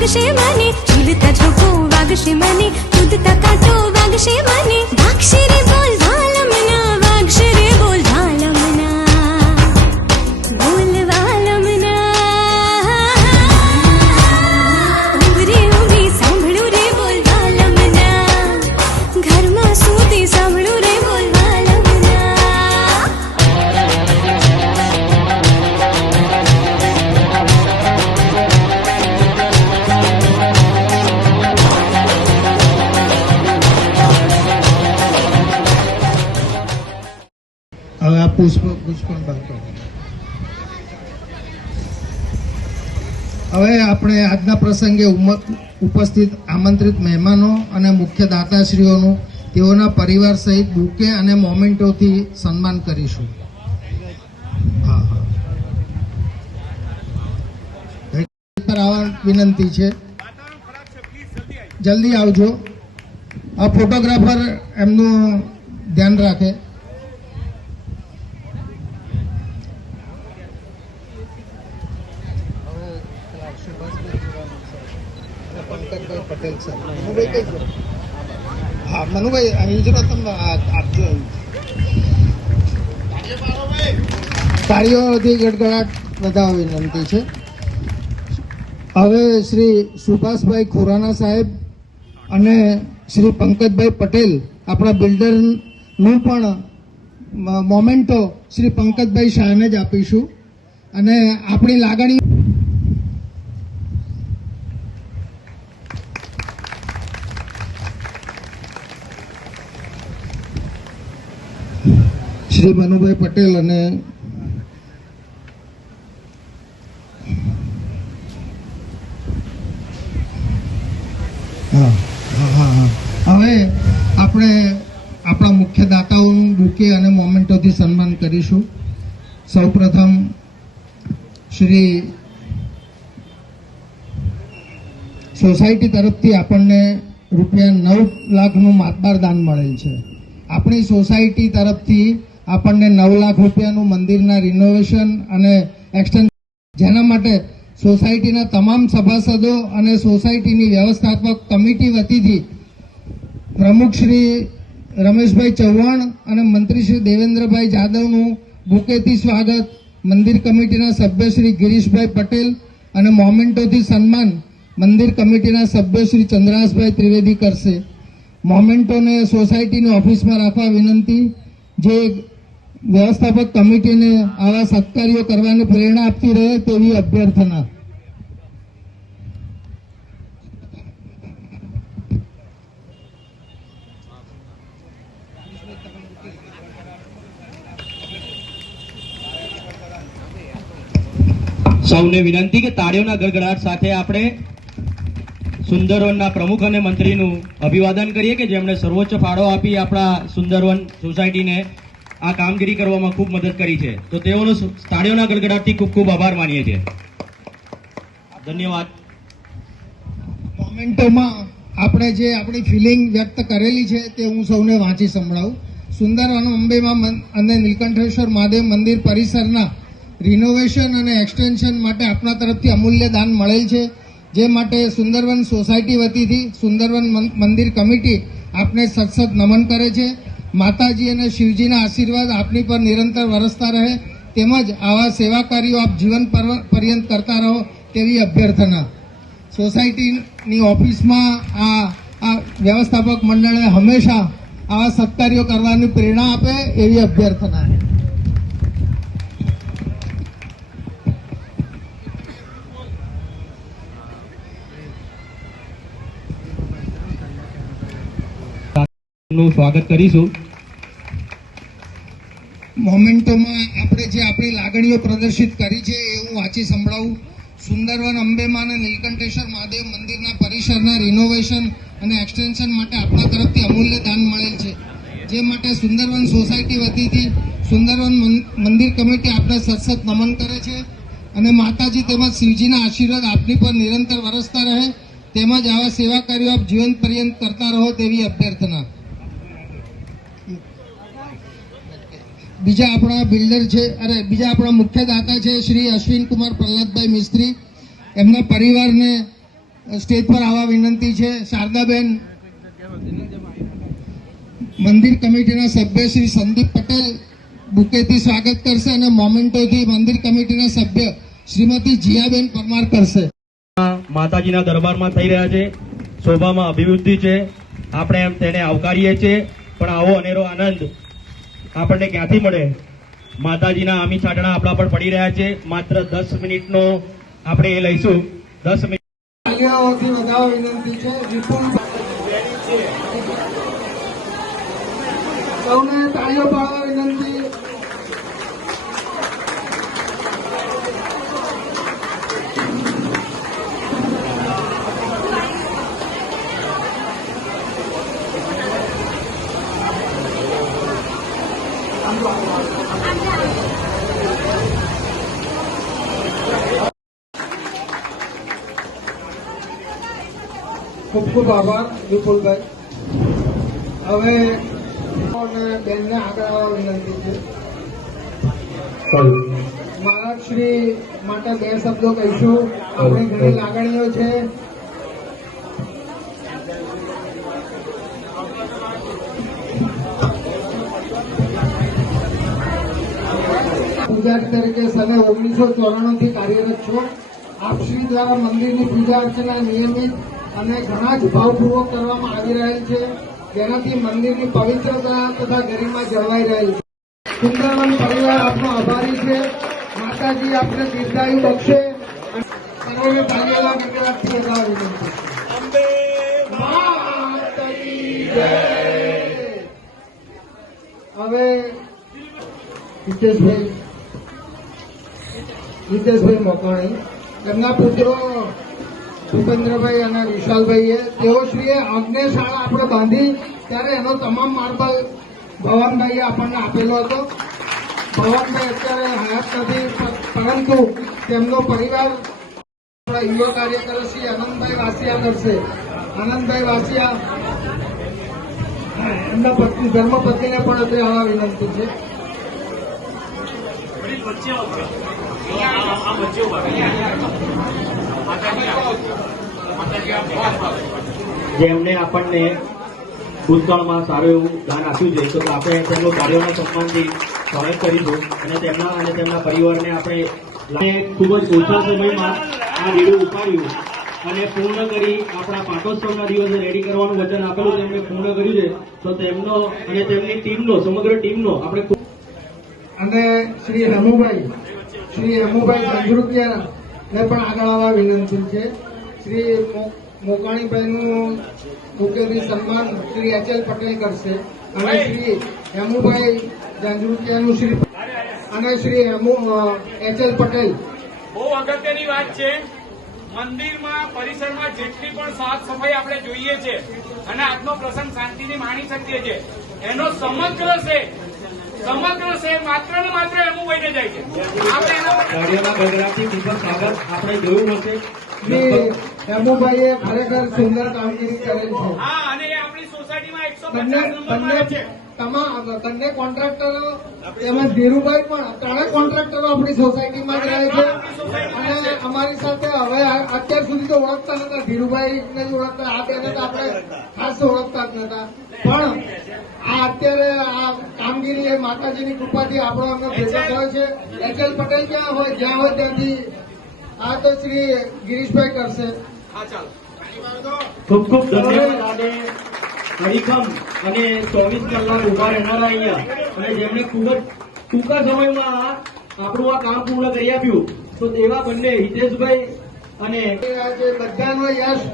વાગશે મને, ઝૂલતા ઝોકો વાગશે મને, કૂદતા કાંટો વાગશે મને, વાગશે રે બોલ વાલમના, વાગશે રે બોલ વાલમના, બોલ વાલમના. ઊંઘ રે ઊંઘી સાંભળું રે બોલ વાલમના, ઘરમાં સૂતી સાંભળું રે બોલ વાલમના. હવે આ પુષ્પણ બાળકો હવે આપણે આજના પ્રસંગે ઉપસ્થિત આમંત્રિત મહેમાનો અને મુખ્ય દાતાશ્રીઓનું તેઓના પરિવાર સહિત બુકે અને મોમેન્ટોથી સન્માન કરીશું. વિનંતી છે, જલ્દી આવજો. આ ફોટોગ્રાફર એમનું ધ્યાન રાખે. પંકજભાઈ પટેલ સર, મનુભાઈ કઈ ગયો? હા મનુભાઈ અહીં જ તમે આપજો. તાળીઓથી ગડગડાટ વધારવા વિનંતી છે. હવે શ્રી સુભાષભાઈ ખુરાના સાહેબ અને શ્રી પંકજભાઈ પટેલ આપણા બિલ્ડરનું પણ મોમેન્ટો શ્રી પંકજભાઈ શાહને જ આપીશું. અને આપણી લાગણી શ્રી મનુભાઈ પટેલ અને હવે આપણે આપણા મુખ્ય દાતાઓનું બુકે અને મોમેન્ટોથી સન્માન કરીશું. સૌપ્રથમ શ્રી સોસાયટી તરફથી આપણને રૂપિયા 9 લાખનું માતબાર દાન મળેલ છે. આપણી સોસાયટી તરફથી આપણને 9 લાખ રૂપિયાનું મંદિરના રિનોવેશન અને એક્સટેન્શન, જેના માટે સોસાયટીના તમામ સભાસદો અને સોસાયટીની વ્યવસ્થાપક કમિટી વતીથી પ્રમુખ શ્રી રમેશભાઈ ચૌહાણ અને મંત્રી શ્રી દેવેન્દ્રભાઈ જાદવનું બુકેથી સ્વાગત, મંદિર કમિટીના સભ્ય શ્રી ગિરીશભાઈ પટેલ અને મોમેન્ટોથી સન્માન મંદિર કમિટીના સભ્ય શ્રી ચંદ્રાસભાઈ ત્રિવેદી કરશે. મોમેન્ટોને સોસાયટીની ઓફિસમાં રાખવા વિનંતી, જે વ્યવસ્થાપક કમિટીને આવા સત્કાર્યો કરવાની પ્રેરણા આપતી રહે તેવી અભ્યર્થના. સૌને વિનંતી કે તાળીઓના ગડગડાટ સાથે આપણે સુંદરવનના પ્રમુખ અને મંત્રીનું અભિવાદન કરીએ કે જેમણે સર્વોચ્ચ ફાળો આપી આપણા સુંદરવન સોસાયટીને આ કામગીરી કરવામાં ખૂબ મદદ કરી છે. તો તેઓનો તાળીઓના ગડગડાટથી ખૂબ ખૂબ આભાર માનીએ છીએ. ધન્યવાદ. કોમેન્ટોમાં આપણે જે આપણી ફિલિંગ વ્યક્ત કરેલી છે તે હું સૌને વાંચી સંભળાવું. સુંદરવન અંબેમાં અને નીલકંઠેશ્વર મહાદેવ મંદિર પરિસરના રિનોવેશન અને એક્સટેન્શન માટે આપણા તરફથી અમૂલ્ય દાન મળેલ છે, જે માટે સુંદરવન સોસાયટી વતીથી સુંદરવન મંદિર કમિટી આપને સતસત નમન કરે છે. માતાજી અને શિવજીના આશીર્વાદ આપની પર નિરંતર વરસતા રહે, તેમજ આવા સેવા કાર્યો આપ જીવન પર્યંત કરતા રહો તેવી અભ્યર્થના. સોસાયટીની ઓફિસમાં આ વ્યવસ્થાપક મંડળે હંમેશા આવા સત્કાર્યો કરવાની પ્રેરણા આપે એવી અભ્યર્થના. નું સ્વાગત કરીશું. મોમેન્ટોમાં આપણે જે આપણી લાગણીઓ પ્રદર્શિત કરી છે એ હું વાંચી સંભળાવું. સુંદરવન અંબેમાં અને નીલકંઠેશ્વર મહાદેવ મંદિરના પરિસરના રિનોવેશન અને એક્સટેન્શન માટે આપણા તરફથી અમૂલ્ય દાન મળેલ છે, જે માટે સુંદરવન સોસાયટી વતીથી સુંદરવન મંદિર કમિટી આપને સતસત નમન કરે છે અને માતાજી તેમજ શિવજીના આશીર્વાદ આપની પર નિરંતર વરસતા રહે, તેમજ આવા સેવા કાર્યો આપ જીવન પર્યંત કરતા રહો તેવી અભ્યર્થના. બીજા આપણા બિલ્ડર છે, બીજા આપણા મુખ્ય દાતા છે શ્રી અશ્વિન કુમાર પ્રહલાદભાઈ મિસ્ત્રી. એમના પરિવારને સ્ટેજ પર આવવા વિનંતી છે. શારદાબેન મંદિર કમિટીના સભ્ય શ્રી સંદીપ પટેલ બુકેથી સ્વાગત કરશે અને મોમેન્ટોથી મંદિર કમિટીના સભ્ય શ્રીમતી જીયાબેન પરમાર કરશે. માતાજીના દરબારમાં થઈ રહ્યા છે, શોભામાં અભિવૃદ્ધિ છે. આપણે એમ તેને આવકારીએ છીએ, પણ આવો અનેરો આનંદ આપણને ક્યાંથી મળે? માતાજીના આમી છાટણા આપણા પર પડી રહ્યા છે. માત્ર 10 મિનિટનો આપણે એ લઈશું. 10 મિનિટ તાળીઓથી વધાવવા વિનંતી છે. વિપુલ સૌને તાળીઓ પાડવા વિનંતી. ખૂબ ખૂબ આભાર વિપુલભાઈ. હવે બેનને આગળ આવવા વિનંતી છે. મહારાજ શ્રી માટે 2 શબ્દો કહીશું. આપણી ઘણી લાગણીઓ છે. પૂજારી તરીકે સને 1994 થી કાર્યરત છો. આપ શ્રી દ્વારા મંદિરની પૂજા અર્ચના નિયમિત અને ઘણા જ ભાવપૂર્વક કરવામાં આવી રહેલ છે, જેનાથી મંદિરની પવિત્રતા તથા ગરિમા જળવાઈ રહેલ છે. સુંદરવન પરિવાર આપનો આભારી છે. માતાજી આપને દીર્ઘાયુ બક્ષે. સર્વને તાળીઓના ગણગણાટથી વધાવવા વિનંતી. હવે હિતેશભાઈ મોકાણી, એમના પુત્રો ભૂપેન્દ્રભાઈ અને વિશાલભાઈએ તેઓશ્રીએ આજ્ઞાશાળા આપણે બાંધી ત્યારે એનો તમામ માર્બલ ભવનભાઈએ આપણને આપેલો હતો. ભવનભાઈ અત્યારે હયાત નથી, પરંતુ તેમનો પરિવાર આપણા યુવા કાર્યકર શ્રી આનંદભાઈ વાસિયા કરશે. આનંદભાઈ વાસિયા એમના પત્ની ધર્મપત્નીને પણ અત્યારે આવવા વિનંતી છે. જેમને આપણને ભૂતકાળમાં સારું એવું દાન આપ્યું છે, તો આપણે તેમનું કાર્યોના સન્માનથી સ્વાગત કરીશું અને તેમના પરિવારને આપણે ખૂબ જ ઓછા સમયમાં આ રીડું ઉપાડ્યું અને પૂર્ણ કરી આપણા પાટોત્સવના દિવસે રેડી કરવાનું વચન આપેલું તેમણે પૂર્ણ કર્યું છે. તો તેમનો અને તેમની ટીમનો, સમગ્ર ટીમનો આપણે અને શ્રી હેમુભાઈ જાંજરૂકિયાને પણ આગળ આવવા વિનંતી છે. શ્રી મોકાણીભાઈનું મુખ્યથી સન્માન શ્રી HL પટેલ કરશે અને શ્રી હેમુભાઈ જાંજરૂકિયાનું શ્રી HL પટેલ. બહુ અગત્યની વાત છે. મંદિરમાં પરિસરમાં જેટલી પણ સાફ સફાઈ આપણે જોઈએ છે અને આજનો પ્રસંગ શાંતિથી માણી શકીએ છીએ, એનો સમગ્ર છે માત્ર ને માત્ર હેમુભાઈને જાય છે. આપણે ગાડીઓના ગગડાટથી ખૂબ જ સ્વાગત આપણે જોયું હશે. શ્રી હેમુભાઈએ ખરેખર સુંદર કામગીરી કરેલ છે. હા, અને એ આપણી સોસાયટીમાં 150 નંબરમાં છે. બંને કોન્ટ્રાક્ટરો તેમજ ધીરુભાઈ પણ 3 કોન્ટ્રાક્ટરો આપણી સોસાયટીમાં જ રહે છે અને અમારી સાથે હવે અત્યાર સુધી તો ઓળખતા નતા. ધીરુભાઈને જ ઓળખતા, આ બેને તો આપણે ખાસ ઓળખતા જ નતા. પણ આ અત્યારે આ કામગીરી એ માતાજીની કૃપાથી આપણો અમને ભેગો થયો છે. HL પટેલ જ્યાં હોય ત્યાંથી આ તો શ્રી ગિરીશભાઈ કરશે. હા, ચાલો. ખૂબ ખૂબ ધન્યવાદ. હરિખમ અને 24 કલાક ઉભા રહેનારા અહીંયા અને જેમણે ખૂબ જ ટૂંકા સમયમાં આપણું આ કામ પૂર્ણ કરી આપ્યું, તો તેવા બંને હિતેશભાઈ અને આજે બધાનો યશ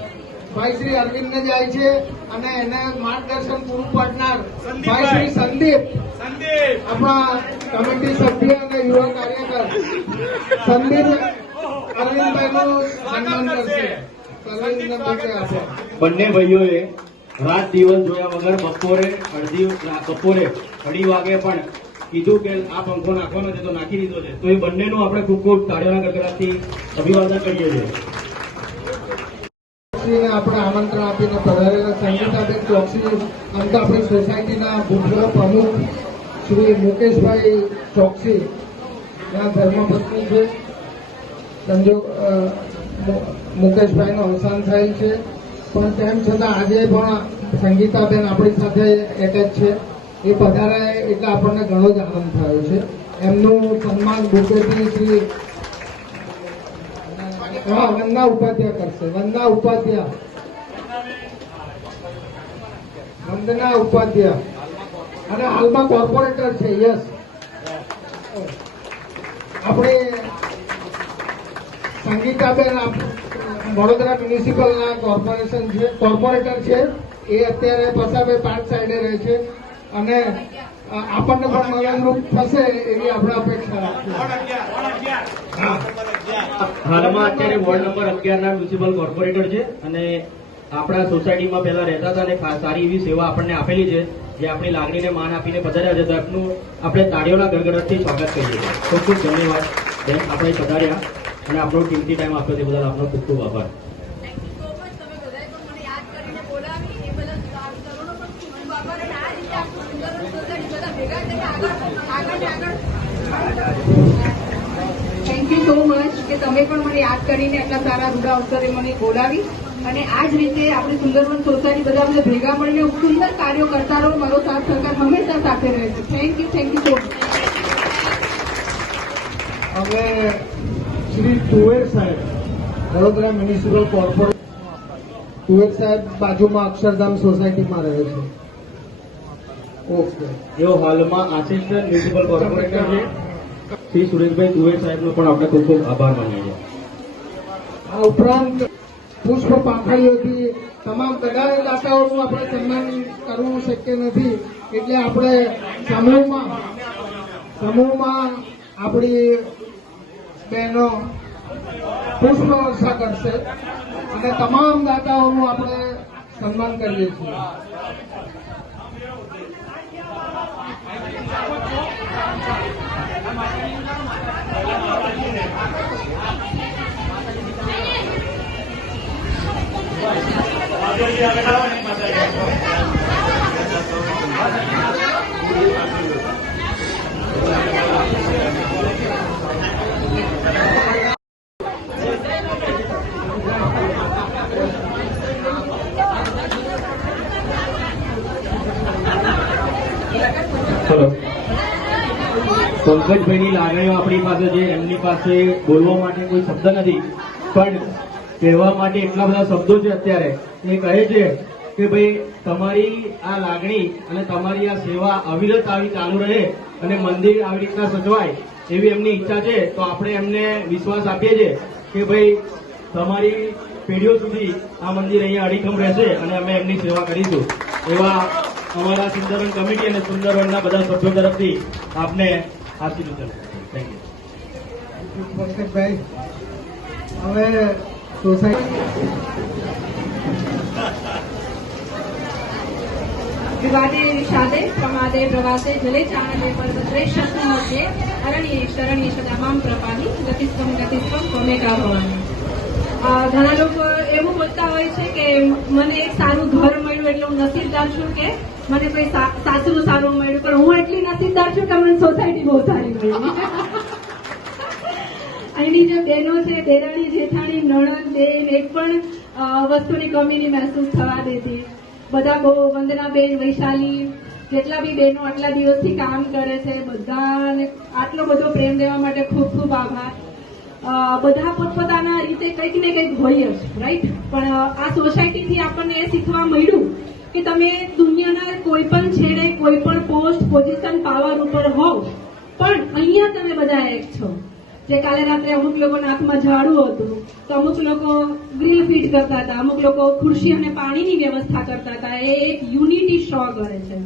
ભાઈ શ્રી અરવિંદને જાય છે અને એને માર્ગદર્શન પૂરું પાડનાર ભાઈ શ્રી સંદીપ આપણા કમિટી સભ્ય અને યુવા કાર્યકર સંદીપ અરવિંદભાઈનું સન્માન કરશે. અરવિંદને ભેટે આપો. બંને ભાઈઓએ રાત દિવસ જોયા વગર બપોરે 2:30 વાગે પણ કીધું કે આ પંખો નાખવાનો છે તો નાખી દીધો છે. તો એ બંનેનું આપણે ખૂબ ખૂબ તાળીઓના ગગડાટથી અભિવાદન કરીએ છીએ. આપણે આમંત્રણ આપીને પધારેલા સંગીતાબેન ચોકસી, આમ તો આપણી સોસાયટીના ભૂતપૂર્વ પ્રમુખ શ્રી મુકેશભાઈ ચોકસી, ત્યાં ધર્મપત્ની છે. સંજોગ મુકેશભાઈનું અવસાન થયેલ છે, પણ તેમ છતાં આજે પણ સંગીતાબેન આપણી સાથે એટેચ છે. એ પધારે એટલે આપણને ઘણો જ આનંદ થયો છે. એમનું સન્માન બુકેથી શ્રી વંદના ઉપાધ્યાય કરશે. વંદના ઉપાધ્યાય અને હાલમાં કોર્પોરેટર છે. યસ, આપણે સંગીતાબેન વડોદરા મ્યુનિસિપલના કોર્પોરેટર છે. એ અત્યારે પસાભાઈ પાર્ક સાઈડે રહે છે અને આપણને પણ મદદરૂપ થશે એવી આપણે અપેક્ષા રાખીએ. હાલમાં અત્યારે વોર્ડ નંબર 11 ના મ્યુનિસિપલ કોર્પોરેટર છે અને આપણા સોસાયટીમાં પહેલા રહેતા હતા અને સારી એવી સેવા આપણને આપેલી છે, જે આપણી લાગણીને માન આપીને પધાર્યા છે. તો આપનું આપણે તાળીઓના ગડગડાટથી સ્વાગત કરીએ છીએ. ખૂબ ખૂબ ધન્યવાદ બેન, આપણે પધાર્યા અને આપણો કિંમતી ટાઈમ આપ્યો તે બદલ આપનો ખૂબ ખૂબ આભાર. થેન્ક યુ સો મચ કે તમે પણ મને યાદ કરીને આટલા સારા રૂડા અવસરે મને બોલાવી અને આ જ રીતે આપણી સુંદરવન સોસાયટી બધા ભેગા મળીને સુંદર કાર્યો કરતા રહો. મારો સાથ સહકાર હંમેશા સાથે રહે છે. Thank you so much. હવે શ્રી તુવેર સાહેબ, વડોદરા મ્યુનિસિપલ કોર્પોરેટર. તુવેર સાહેબ બાજુમાં અક્ષરધામ સોસાયટીમાં રહે છે. ઓકે, જેઓ હાલમાં આસિસ્ટન્ટ મ્યુનિસિપલ કોર્પોરેટર છે શ્રી સુરેશભાઈ તુવેર સાહેબનો પણ આપણે ખૂબ ખૂબ આભાર માનીએ છીએ. આ ઉપરાંત પુષ્પ પાંખડીઓથી તમામ બધા દાતાઓનું આપણે સન્માન કરવું શક્ય નથી, એટલે આપણે સમૂહમાં આપણી બહેનો પુષ્પ વર્ષા કરશે અને તમામ દાતાઓનું આપણે સન્માન કરીએ છીએ. ચલો, પંકજભાઈની લાગણીઓ આપણી પાસે છે. એમની પાસે બોલવા માટે કોઈ શબ્દ નથી, પણ કહેવા માટે એટલા બધા શબ્દો છે. અત્યારે એ કહે છે કે ભાઈ તમારી આ લાગણી અને તમારી આ સેવા અવિરત આવી ચાલુ રહે અને મંદિર આવી રીતના સજવાય એવી એમની ઈચ્છા છે. તો આપણે એમને વિશ્વાસ આપીએ છીએ કે ભાઈ તમારી પેઢીઓ સુધી આ મંદિર અહીંયા અડીખમ રહેશે અને અમે એમની સેવા કરીશું. એવા અમારા સુંદરવન કમિટી અને સુંદરવનના બધા સભ્યો તરફથી આપને આશીર્વાદ. Thank you Pankajbhai. હવે સોસાયટી વિવાદે વિષાદે પ્રમાદે પ્રવાસે જલે ચાણલે પર્વત્રે શસ્ત્ર મધ્યે અરણ્યે શરણ્યે સદા મામ પ્રપાની ગતિસ્વમ ત્વમેકા ભવાની. ઘણા લોકો એવું બોલતા હોય છે કે મને એક સારું ઘર મળ્યું એટલે હું નસીબદાર છું, કે મને કોઈ સાસરું સારું મળ્યું, પણ હું એટલી નસીબદાર છું કે મને સોસાયટી બહુ સારી મળી. અહીંની જે બહેનો છે, દેરાણી જેઠાણી નણંદ બેન, એક પણ વસ્તુની કમીની મહેસૂસ થવા દેતી. બધા બહુ, વંદનાબેન, વૈશાલી, જેટલા બી બહેનો આટલા દિવસથી કામ કરે છે, બધાને આટલો બધો પ્રેમ દેવા માટે ખૂબ ખૂબ આભાર. બધા પોતપોતાના રીતે કંઈક ને કંઈક હોય જ, રાઈટ? પણ આ સોસાયટીથી આપણને એ શીખવા મળ્યું કે તમે દુનિયાના કોઈ પણ છેડે કોઈ પણ પોસ્ટ પોઝિશન પાવર ઉપર હોવ, પણ અહીંયા તમે બધા એક છો. જે કાલે રાત્રે અમુક લોકોના હાથમાં ઝાડુ હતું, તો અમુક લોકો ગ્રીલ ફીટ કરતા હતા, અમુક લોકો ખુરશી અને પાણીની વ્યવસ્થા કરતા હતા. એ એક યુનિટી શો કરે છે.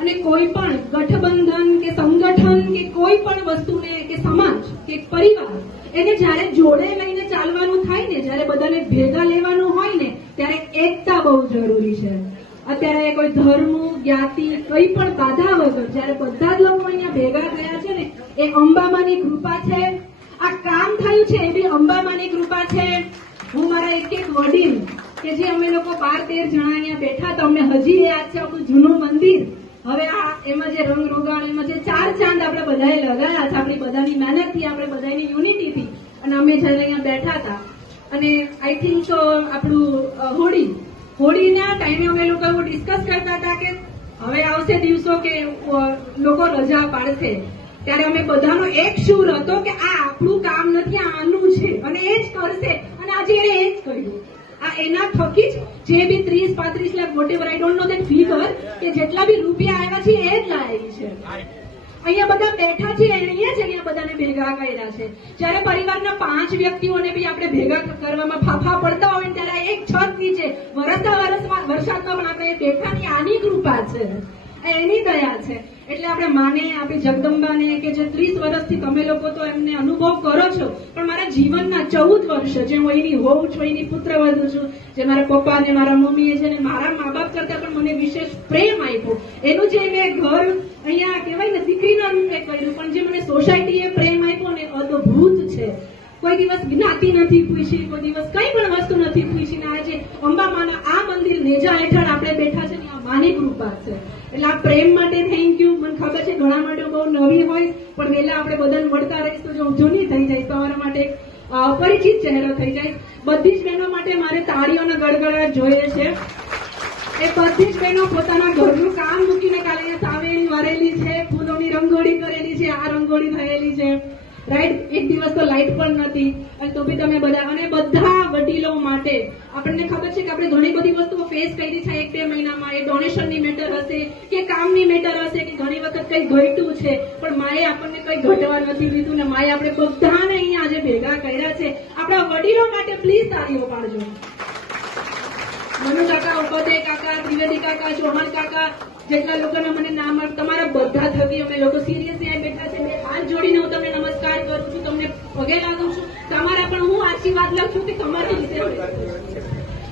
અને કોઈ પણ ગઠબંધન કે સંગઠન કે કોઈ પણ વસ્તુને કે સમાજ કે પરિવાર એને જયારે જોડે લઈને ચાલવાનું થાય ને, જયારે બધાને ભેગા લેવાનું હોય ને, ત્યારે એકતા બહુ જરૂરી છે. અત્યારે કોઈ ધર્મ, જ્ઞાતિ, કઈ પણ બાધા વગર જયારે બધા જ લોકો અહીંયા ભેગા થયા છે ને, એ અંબામાની કૃપા છે. આ કામ થયું છે એ બી અંબામાની કૃપા છે. હું મારા એક એક વડીલ કે જે અમે લોકો 12-13 જણા અહીંયા બેઠા હતા, અમને હજી યાદ છે આપણું જૂનું મંદિર. હવે આ એમાં જે રંગ રોગાણ, એમાં જે 4 ચાંદ આપણે બધાએ લગાયા છે, આપણી બધાની મહેનતથી, આપણે બધાની યુનિટીથી, અને અમે જયારે અહીંયા બેઠા હતા અને આઈ થિંક આપણું હોળીના ટાઈમે અમે લોકો એવું ડિસ્કસ કરતા હતા કે હવે આવશે દિવસો કે લોકો રજા પાડશે, ત્યારે અમે બધાનો એક સૂર હતો કે આ આપણું કામ નથી, આ આનું છે અને એ જ કરશે, અને આજે એને એ જ કર્યું. આ એના થકી જ જે બી 30-35 lakh whatever I don't know that figure કે જેટલા બી રૂપિયા આવ્યા છે એ જ લાવી છે. અહીંયા બધા બેઠા છે એને જ અહીંયા બધાને ભેગા કર્યા છે. જ્યારે પરિવારના 5 વ્યક્તિઓને બી આપણે ભેગા કરવામાં ફાફા પડતા હોય ત્યારે એક છત નીચે વરસતા વરસાદમાં પણ આપણે બેઠાની આની કૃપા છે, એની દયા છે. એટલે આપણે માને, આપણી જગદંબાને કે જે 30 વર્ષથી તમે લોકો તો એમને અનુભવ કરો છો, પણ મારા જીવનના 14 વર્ષ જે હું એની હોઉં છું, એની પુત્રવધુ છું, જે મારા પપ્પા અને મારા મમ્મીએ છે ને મારા મા બાપ કરતા પણ મને વિશેષ પ્રેમ આપ્યો, એનું જે મેં ઘર અહીંયા કહેવાય ને દીકરીના રૂપે કર્યું, પણ જે મને સોસાયટીએ પ્રેમ આપ્યો ને અદ્ભુત છે. કોઈ દિવસ જ્ઞાતિ નથી પૂછી, કોઈ દિવસ કઈ પણ વસ્તુ નથી પૂછી, ને આજે અંબામાના આ મંદિર નેજા હેઠળ આપણે બેઠા છે ને આ માની કૃપા છે. એટલે આ પ્રેમ માટે થેન્ક યુ. મને ખબર છે ઘણા માટે બહુ નવી હોય, પણ વહેલા આપણે બધાને મળતા રહીશ તો જો હું જૂની થઈ જઈશ તો અમારા માટે પરિચિત ચહેરો થઈ જાય. બધી જ બહેનો માટે મારે તાળીઓના ગડગડાટ જોઈએ છે. એ બધી જ બહેનો પોતાના ઘરનું કામ મૂકીને કાલે અહીંયા સાવેણી વારેલી છે, ફૂલોની રંગોળી કરેલી છે, આ રંગોળી થયેલી છે, રાઈટ. એક દિવસ તો લાઇટ પણ નથી, અને તો બી તમે બધા, અને બધા વડીલો માટે આપણને ખબર છે કે આપણે ઘણી બધી વસ્તુઓ ફેસ કરી છે 1-2 મહિનામાં. એ ડોનેશનની મેટર હશે કે કામની મેટર હશે કે ઘણી વખત કઈ ઘટ્યું છે, પણ માએ આપણને કઈ ઘટવા નથી દીધું ને માએ આપણે બધાને અહીંયા આજે ભેગા કર્યા છે. આપણા વડીલો માટે પ્લીઝ તાળીઓ પાડજો. મનુ કાકા, ઉપાધ્યાય કાકા, ત્રિવેદી કાકા, ચૌહાણ કાકા, જેટલા લોકોના મને નામ તમારા બધા થકી અમે લોકો સિરિયસલી આ બેઠા છે. મેં હાથ જોડીને હું તમને નમસ્કાર કરું છું, તમને પગે લાગુ છું. તમારા પણ હું આશીર્વાદ લઉં છું કે તમારી રીતે.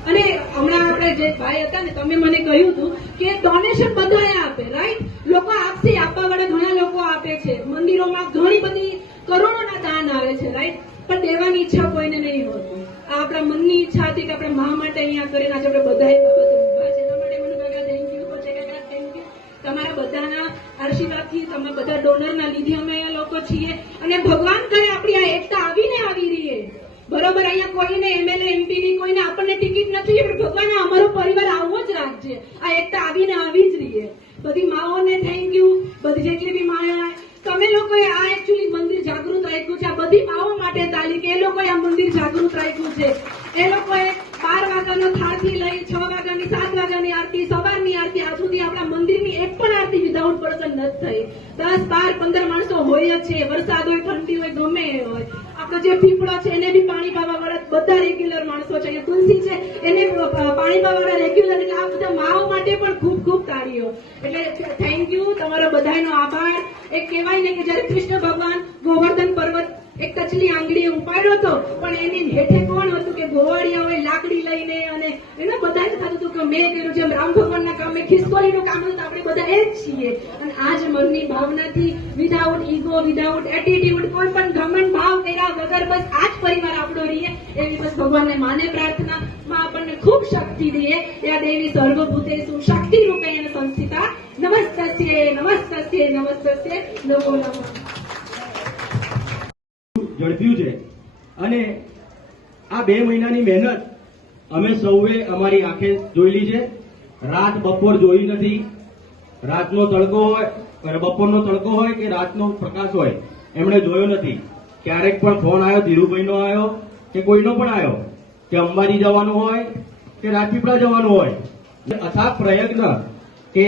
અને હમણાં આપણે જે ભાઈ હતા ને, તમે મને કહ્યું હતું કે ડોનેશન બધાએ આપે, રાઈટ. લોકો આપશે, આપવા વાળા ઘણા લોકો આપે છે. મંદિરોમાં ઘણી બધી કરોડોના દાન આવે છે, રાઈટ. પણ દેવાની ઈચ્છા કોઈને નહીં હોતી. આ આપણા મનની ઈચ્છા હતી કે આપણે મા માટે અહીંયા કરીને આજે આપણે બધાએ ઉભા છે. એના માટે મને કાકા થેન્ક યુ, કોચે કાકા થેન્ક યુ. તમારા બધાના આશીર્વાદથી, તમે બધા ડોનરના લીધે અમે અહીંયા લોકો છીએ. અને ભગવાન કરે આપણી આ એકતા આવીને આવી રહીએ, બરોબર. અહીંયા કોઈને એમએલએ એમપીની કોઈને આપણને ટિકિટ નથી, ભગવાન અમારો પરિવાર આવો જ રાખજે. આ એકતા આવીને આવી જ રહીએ. બધી માઓને થેન્ક યુ, બધી જેટલી બી માયા, તમે લોકોએ આ એકચ્યુઅલી મંદિર જાગૃત રાખ્યું છે. આ બધી માઓ માટે તાલી કે એ લોકોએ આ મંદિર જાગૃત રાખ્યું છે. એ લોકોએ 12 વાગ્યાનો થાળથી લઈ 6 વાગ્યાની 7 વાગ્યાની આરતી, સવારની આરતી, આજ સુધી આપણા મંદિરની એક પણ આરતી વિધાઉટ પર્સન નથી થઈ. 10, 12, 15 માણસો હોય જ છે. વરસાદ હોય, ઠંડી હોય, ગમે એ હોય. આપણો જે પીપળો છે એને બી પાણી પાવા વાળા બધા રેગ્યુલર માણસો છે. અહીંયા તુલસી છે એને પાણી પાવા વાળા રેગ્યુલર. એટલે આ બધા માઓ માટે પણ ખૂબ ખૂબ તાળીઓ. એટલે થેન્ક યુ, તમારો બધાનો આભાર. એક કહેવાય ને કે જયારે કૃષ્ણ ભગવાન ગોવર્ધન પર્વત એક કચલી આંગળીએ ઉપાડ્યો હતો, પણ એની હેઠે કોણ હતું કે ગોવાળિયા હોય લાકડી લઈને, અને એને બધા જ થતું હતું કે મેં કર્યું. જેમ રામ ભગવાનના કામે ખિસકોલીનું કામ હતું, આપણે બધા એ જ છીએ. અને આ જ મનની ભાવનાથી, વિધાઉટ ઈગો, વિધાઉટ એટીટ્યુડ, કોઈ પણ ઘમંડ ભાવ કર્યા વગર બસ આ જ પરિવાર આપણો રહીએ એવી બસ ભગવાનને માને પ્રાર્થના. માં આપણને ખૂબ શક્તિ દે. યા દેવી સર્વભૂતેષુ શક્તિ રૂપેણ સંસ્થિતા. નમસ્તસ્યે નમસ્તસ્યે નમસ્તસ્યે નમો નમઃ. ઝડપ્યું છે. અને આ 2 મહિનાની મહેનત અમે સૌએ અમારી આંખે જોયેલી છે. રાત બપોર જોઈ નથી. રાતનો તડકો હોય, બપોરનો તડકો હોય કે રાતનો પ્રકાશ હોય, એમણે જોયો નથી. ક્યારેક પણ ફોન આવ્યો, ધીરુભાઈનો આવ્યો કે કોઈનો પણ આવ્યો કે અંબાજી જવાનું હોય કે રાજપીપળા જવાનું હોય. અથાગ પ્રયત્ન કે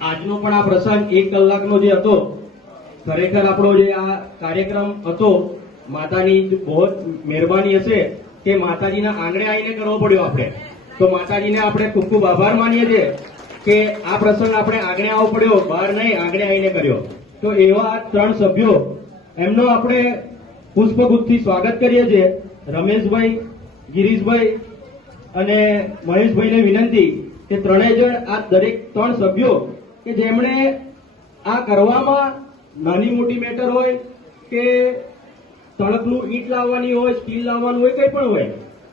આજનો પણ આ પ્રસંગ 1 કલાકનો જે હતો, ખરેખર આપણો જે આ કાર્યક્રમ હતો, માતાની બહુ મહેરબાની હશે કે માતાજીના આંગણે આવીને કરવો પડ્યો આપણે. તો માતાજીને આપણે ખૂબ ખૂબ આભાર માનીએ છીએ કે આ પ્રસંગ આપણે આંગણે આવવો પડ્યો, બહાર નહીં, આંગણે આવીને કર્યો. તો એવા 3 સભ્યો, એમનો આપણે પુષ્પગુચ્છથી સ્વાગત કરીએ છીએ. રમેશભાઈ, ગિરીશભાઈ અને મહેશભાઈને વિનંતી કે ત્રણેય જણ, આ દરેક 3 સભ્યો કે જેમણે આ કરવામાં નાની મોટી મેટર હોય કે તણકનું ઈંટ લાવવાની હોય, સ્ટીલ લાવવાનું હોય, કંઈ પણ હોય,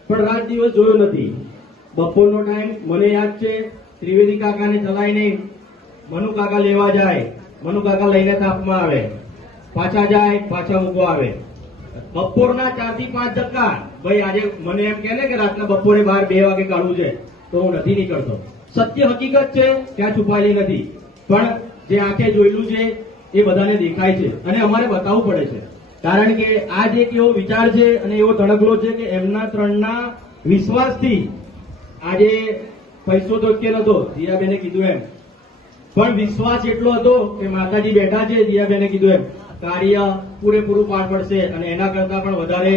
પણ રાત દિવસ જોયો નથી. બપોરનો ટાઈમ મને યાદ છે, ત્રિવેદી કાકાને ચલાવીને મનુ કાકા લેવા જાય, મનુ કાકા લઈને તાપમાં આવે, પાછા જાય, પાછા મૂકવા આવે. બપોરના 4 થી 5 ધક્કા ભાઈ આજે મને એમ કહે ને કે રાતના બપોરે 2 વાગે કાઢવું છે તો હું નથી નીકળતો. સત્ય હકીકત છે ત્યાં છુપાયેલી નથી, પણ જે આંખે જોયેલું છે એ બધાને દેખાય છે અને અમારે બતાવવું પડે છે. કારણ કે આ જ એક એવો વિચાર છે અને એવો તણગલો છે કે એમના ત્રણના વિશ્વાસથી આજે પૈસો તો ઉકેલ હતો, દિયાબેને કીધું એમ, પણ વિશ્વાસ એટલો હતો કે માતાજી બેઠા છે, દિયાબેને કીધું એમ કાર્ય પૂરેપૂરું પાર પડશે અને એના કરતા પણ વધારે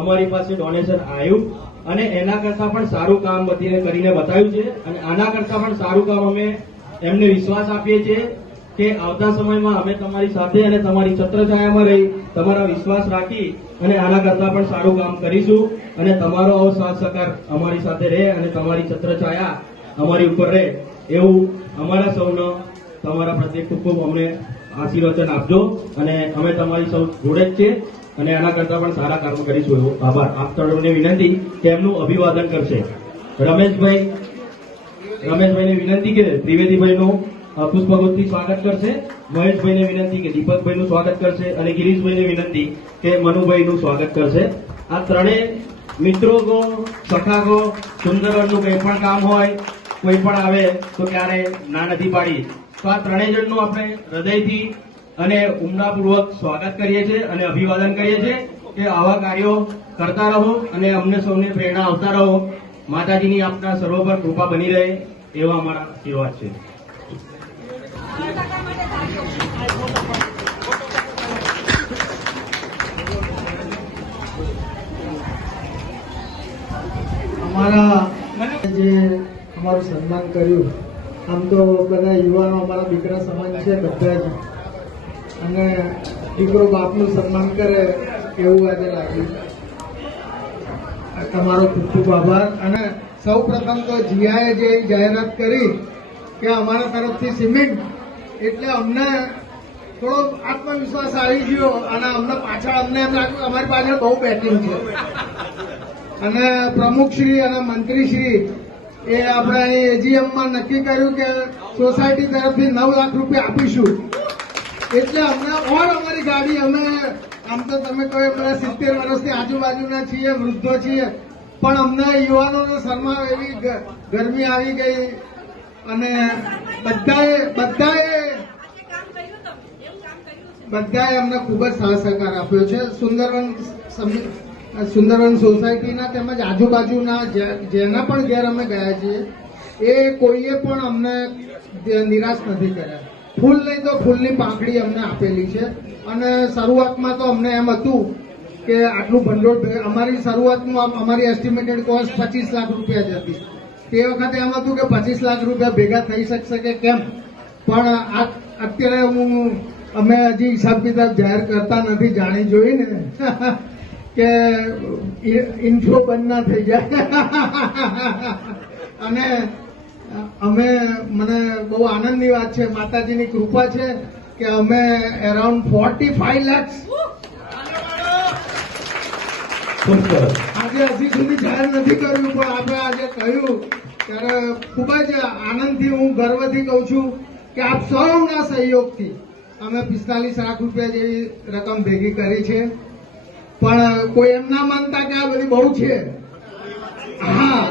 અમારી પાસે ડોનેશન આવ્યું અને એના કરતા પણ સારું કામ બધીને કરીને બતાવ્યું છે. અને આના કરતા પણ સારું કામ અમે એમને વિશ્વાસ આપીએ છીએ કે આવતા સમયમાં અમે તમારી સાથે અને તમારી છત્રછાયામાં રહી તમારા વિશ્વાસ રાખી અને આના કરતા પણ સારું કામ કરીશું અને તમારો આવો સાથ સહકાર અમારી સાથે રહે અને તમારી છત્રછાયા અમારી ઉપર રહે એવું અમારા સૌનો તમારા પ્રત્યે ખૂબ ખૂબ અમને આશીર્વચન આપજો અને અમે તમારી સૌ જોડે જ છીએ અને આના કરતા પણ સારા કામ કરીશું એવો આભાર. આપ સૌને વિનંતી કે એમનું અભિવાદન કરશે રમેશભાઈને વિનંતી કે ત્રિવેદીભાઈનું પુષ્પગુચ્છથી સ્વાગત કરશે, મહેશભાઈને વિનંતી કે દીપકભાઈનું સ્વાગત કરશે અને ગિરીશભાઈને વિનંતી કે મનુભાઈનું સ્વાગત કરશે. આ ત્રણેય મિત્રો ગો સખા ગો સુંદરવનનું કંઈ પણ કામ હોય કોઈ પણ આવે તો ક્યારે ના નથી પાડી. તો આ ત્રણેય જણનું આપણે હૃદયથી અને ઉમદાપૂર્વક સ્વાગત કરીએ છીએ અને અભિવાદન કરીએ છીએ કે આવા કાર્યો કરતા રહો અને અમને સૌને પ્રેરણા આવતા રહો. માતાજીની આપના સર્વ પર કૃપા બની રહે એવા અમારા આશીર્વાદ છે. અમારું સન્માન કર્યું, આમ તો બધા યુવાનો અમારા દીકરા સમાન છે બધા જ, અને દીકરો બાપનું સન્માન કરે એવું આજે લાગ્યું. તમારો ખૂબ ખૂબ આભાર. અને સૌ પ્રથમ તો જીઆઈએ જે જાહેરાત કરી કે અમારા તરફથી સિમેન્ટ, એટલે અમને થોડો આત્મવિશ્વાસ આવી ગયો અને અમને પાછળ અમને એમ લાગ્યું અમારી પાછળ બહુ બેટિંગ છે. અને પ્રમુખશ્રી અને મંત્રીશ્રી એ આપણે અહીં એજીએમમાં નક્કી કર્યું કે સોસાયટી તરફથી 9 લાખ રૂપિયા આપીશું. એટલે અમને ઓર અમારી ગાડી, અમે આમ તો તમે કહો બધા 70 વર્ષની આજુબાજુના છીએ, વૃદ્ધો છીએ, પણ અમને યુવાનોને શરમાવ એવી ગરમી આવી ગઈ અને બધાએ અમને ખૂબ જ સાથ સહકાર આપ્યો છે. સુંદરવન સોસાયટીના તેમજ આજુબાજુના જેના પણ ઘેર અમે ગયા છીએ એ કોઈએ પણ અમને નિરાશ નથી કર્યા. ફૂલ નહીં તો ફૂલની પાંખડી અમને આપેલી છે. અને શરૂઆતમાં તો અમને એમ હતું કે આટલું ભંડોળ, અમારી શરૂઆતમાં અમારી એસ્ટિમેટેડ કોસ્ટ 25 લાખ રૂપિયા જ હતી. તે વખતે એમ હતું કે 25 લાખ રૂપિયા ભેગા થઈ શકશે કે કેમ, પણ અત્યારે અમે હજી હિસાબ કિતાબ જાહેર કરતા નથી, જાણી જોઈને કે ઇન્ફ્લો બંધ ના થઈ જાય. અને મને બહુ આનંદની વાત છે, માતાજીની કૃપા છે કે અમે અરાઉન્ડ 45 lakhs આજે હજી સુધી જાહેર નથી કર્યું, પણ આપણે આજે કહ્યું ત્યારે ખૂબ જ આનંદથી, હું ગર્વથી કહું છું કે આપ સૌના સહયોગથી અમે 45 લાખ રૂપિયા જેવી રકમ ભેગી કરી છે. પણ કોઈ એમ ના માનતા કે આ બધી બહુ છે. હા,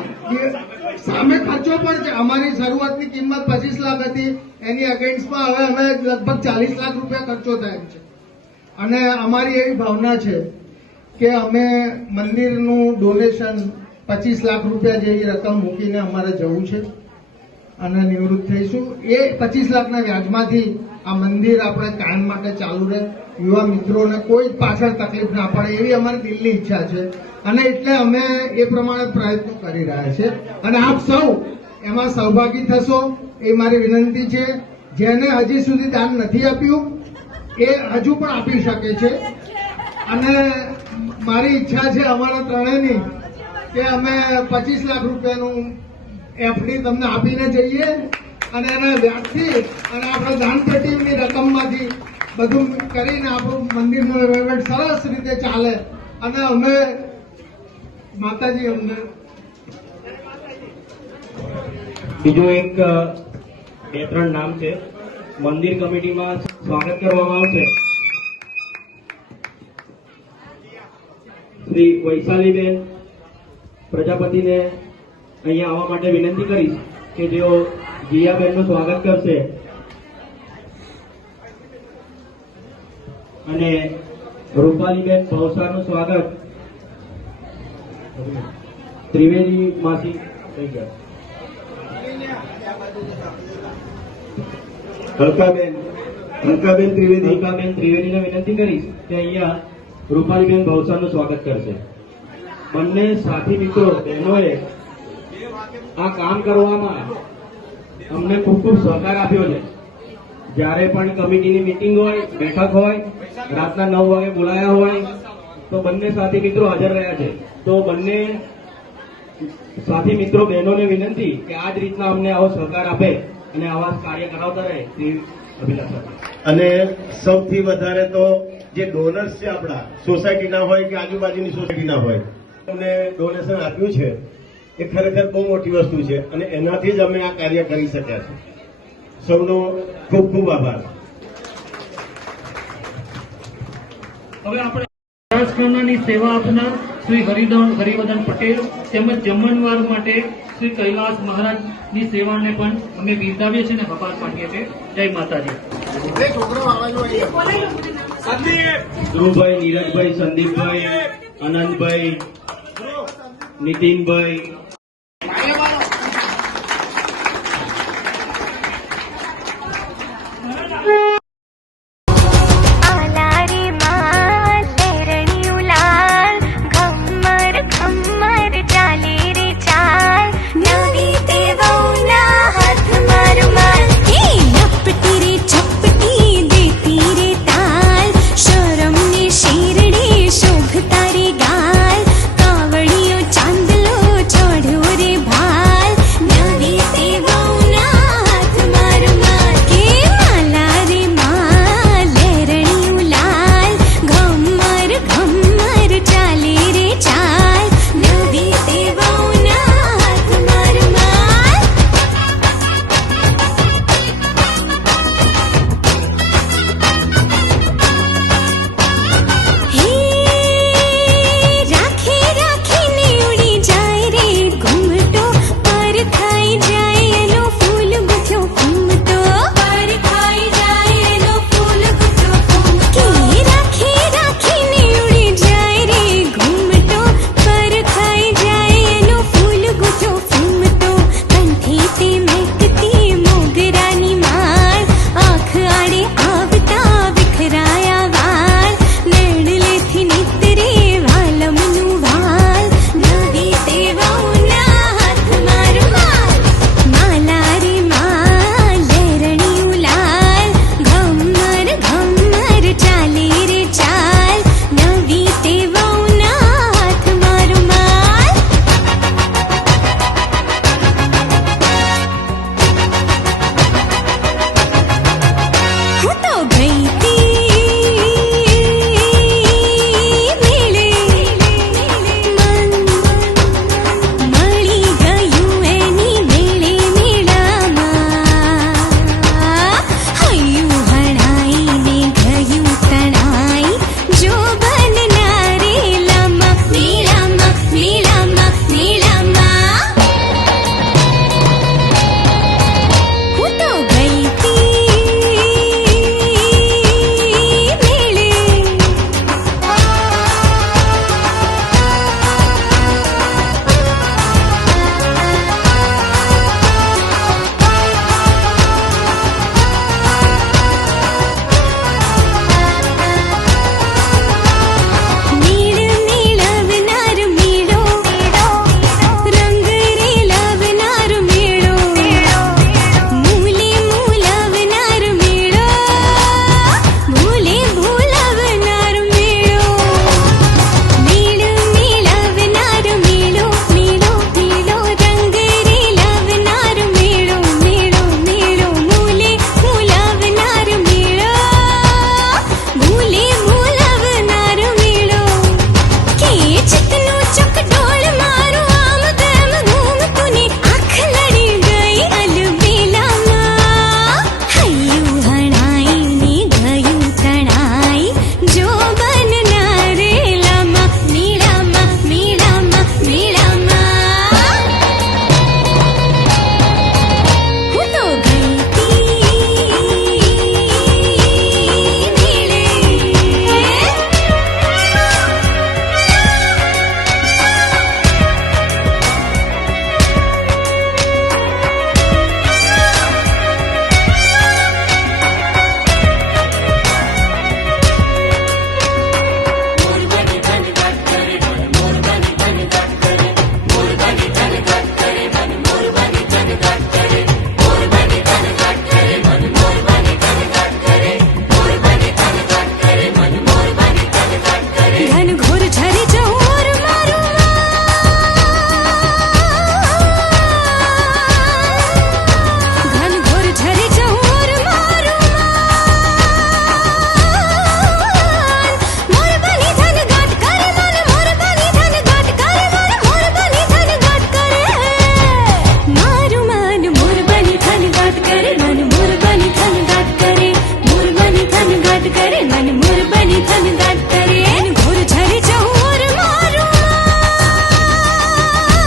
સામે ખર્ચો પણ છે. અમારી શરૂઆતની કિંમત 25 લાખ હતી, એની અગેન્સ્ટમાં હવે અમે લગભગ 40 લાખ રૂપિયા ખર્ચો થાય છે. અને અમારી એવી ભાવના છે કે અમે મંદિરનું ડોનેશન 25 લાખ રૂપિયા જેવી રકમ મૂકીને અમારે જવું છે અને નિવૃત્ત થઈશું. એ 25 લાખના વ્યાજમાંથી આ મંદિર આપણે કાયમ માટે ચાલુ રહે, યુવા મિત્રોને કોઈ પાછળ તકલીફ ના પડે એવી અમારી દિલની ઈચ્છા છે. અને એટલે અમે એ પ્રમાણે પ્રયત્નો કરી રહ્યા છે અને આપ સૌ એમાં સહભાગી થશો એ મારી વિનંતી છે. જેને હજી સુધી દાન નથી આપ્યું એ હજુ પણ આપી શકે છે. અને મારી ઈચ્છા છે અમારા ત્રણેયની કે અમે 25 લાખ રૂપિયાનું એફડી તમને આપીને જઈએ અને એના વ્યાજથી અને આપણે દાન પેટીની રકમમાંથી બધું કરીને આપણું મંદિરનો વહીવટ સરસ રીતે ચાલે. અને અમે માતાજી અમને બીજું એક 2-3 નામ છે, મંદિર કમિટીમાં સ્વાગત કરવામાં આવશે. શ્રી વૈશાલીબેન પ્રજાપતિને અહીંયા આવવા માટે વિનંતી કરીશ કે જેઓ જીયાબેનનું સ્વાગત કરશે અને રૂપાલીબેન ભવસારનું સ્વાગત ત્રિવેદી માસી થઈ ગયા. અલકાબેન ત્રિવેદીને વિનંતી કરીશ કે અહીંયા રૂપાલીબેન ભવસારનું સ્વાગત કરશે. બંને સાથી મિત્રો બહેનોએ આ કામ કરવામાં અમને ખૂબ ખૂબ સહકાર આપ્યો છે. જ્યારે પણ કમિટીની મીટિંગ હોય, બેઠક હોય, રાતના 9 વાગે બોલાયા હોય તો બંને સાથી મિત્રો હાજર રહ્યા છે. તો બંને સાથી મિત્રો બહેનોને વિનંતી કે આ જ રીતના અમને આવો સહકાર આપે અને આવા કાર્ય કરાવતા રહે તેવી અભિલાષા છે. અને સૌથી વધારે તો જે ડોનર્સ છે આપણા સોસાયટીના હોય કે આજુબાજુની સોસાયટીના હોય અમને ડોનેશન આપ્યું છે એ ખરેખર બહુ મોટી વસ્તુ છે અને એનાથી જ અમે આ કાર્ય કરી શક્યા છે. સૌનો ખૂબ ખૂબ આભાર. હવે આપણે રાજકારણની સેવા આપનાર શ્રી હરિવર્ધન પટેલ તેમજ જમણવાર માટે શ્રી કૈલાસ મહારાજની સેવાને પણ અમે બિરદાવીએ છીએ અને આભાર માનીએ છીએ. જય માતાજી. ધ્રુવભાઈ, નીરજભાઈ, સંદીપભાઈ, આનંદભાઈ, નીતિનભાઈ, आलारी माल तेरणी उलाल घम्मर घम्मर चाले रे चाल नवी देवौना हाथ मार मार हे लपटी रे चपटी देती रे ताल शरम ने शेरडे शोभता रे गाल कावड़ियो चांदलो चढ़ो रे भाल नवी देवौना हाथ मार मार के माला रे माल लेरणी उलाल घम्मर घम्मर चाले रे चाल नवी देवौना हाथ मार मार हे राखे राखे ने उड़ी जाए रे घुमटो पर खाई जाए एनो फूल गुथ्यो घुमटो पर खाई जाए एनो फूल गुथ्यो घुमटो के राखे राखे ने उड़ी जाए रे घुमटो पर खाई जाए एनो फूल गुथ्यो घुमटो कंठी ते महकती मोगरानी माळ आँख आड़े आवता विखराया वाल नैणलेथी नितरे वालमनु वाल नवी देवौना हाथ मार माल माला रे माल लेरणी उलाल घम्मर घम्मर चाले रे चाल नवी देवौना हाथ मार माल હું તો ગઈ તી મેળે મન મળી ગયું એની મેળે મેળામાં હૈયું હણાઈને ગયું તણાઈ જો બનના રેલામાં મેળામાં મેળા